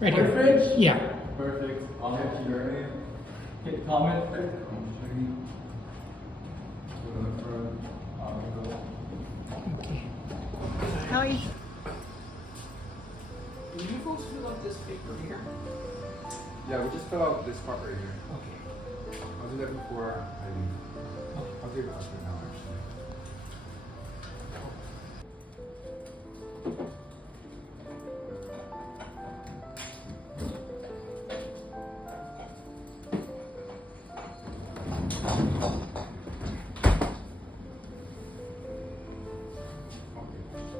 Right here. Fridge? Yeah. Perfect. I'll hit your name. Hit comment. Okay. How are you? Can you folks fill out this paper here? Yeah, we just fill out this part right here. Okay. I'll do that before I leave. I'll do it right now, actually.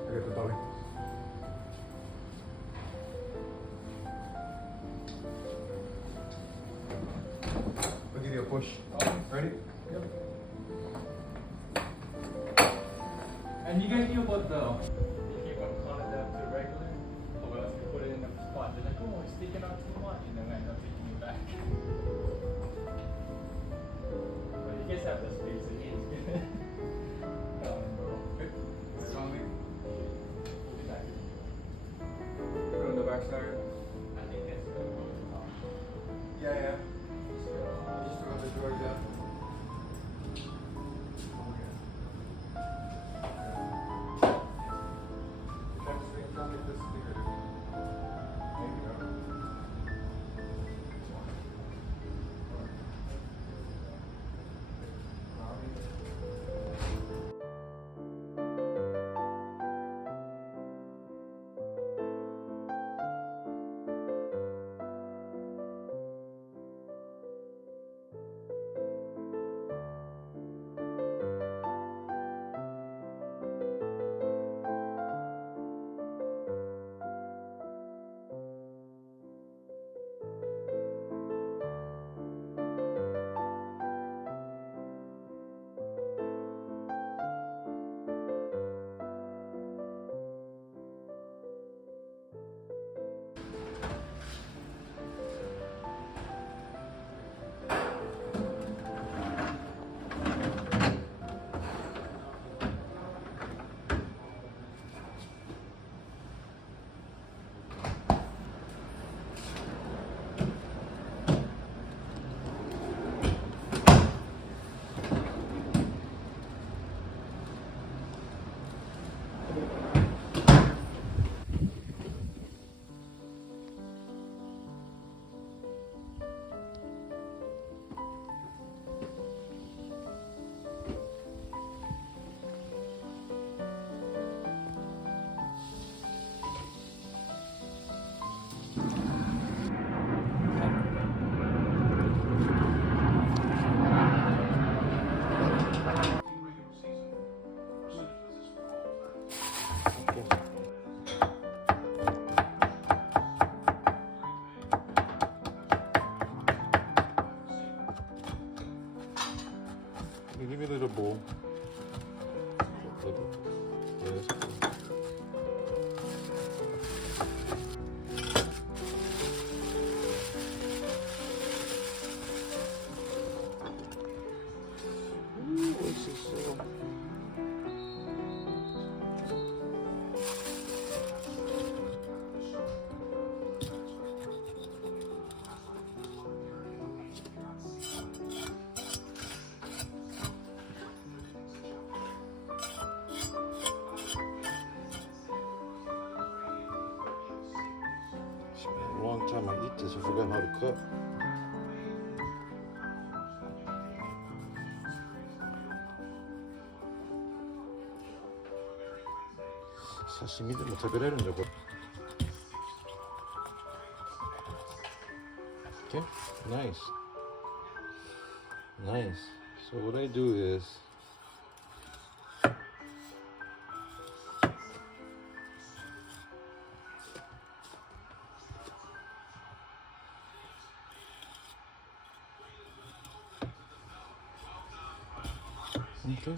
Okay, ito Bobby. I'll give you a push. Ready? Yep. And you guys knew about the you keep on calling them to regular, or else you put it in the spot. They're like, oh, it's sticking out too much, and then I end up taking it back. But you guys have the space again. Bro. It's only We'll be back. go on the back side. I think that's good. Yeah, yeah. Just throw the door down. Give me a little bowl. Yes. Ooh, this is so. It's been a long time I eat this. I forgot how to cut. Sashimi de mo tabereruんだこれ. Okay, nice. Nice. So what I do is okay.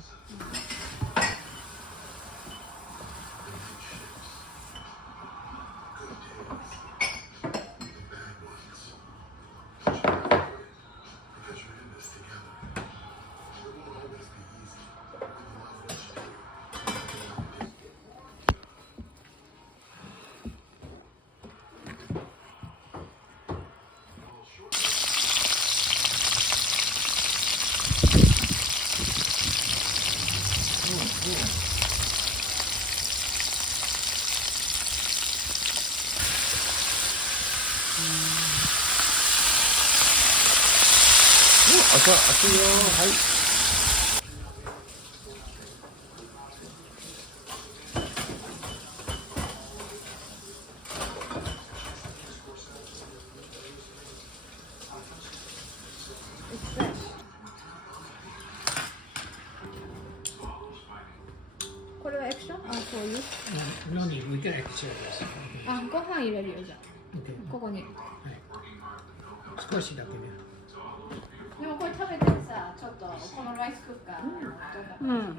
朝、熱いよ。はい。これはエクション？あ、そういう。No need, we can extra this. あ、ご飯入れるよじゃあ。 Okay. ここに。少しだけね。でもこれ食べてさ、ちょっとこのライスクッカーの音が。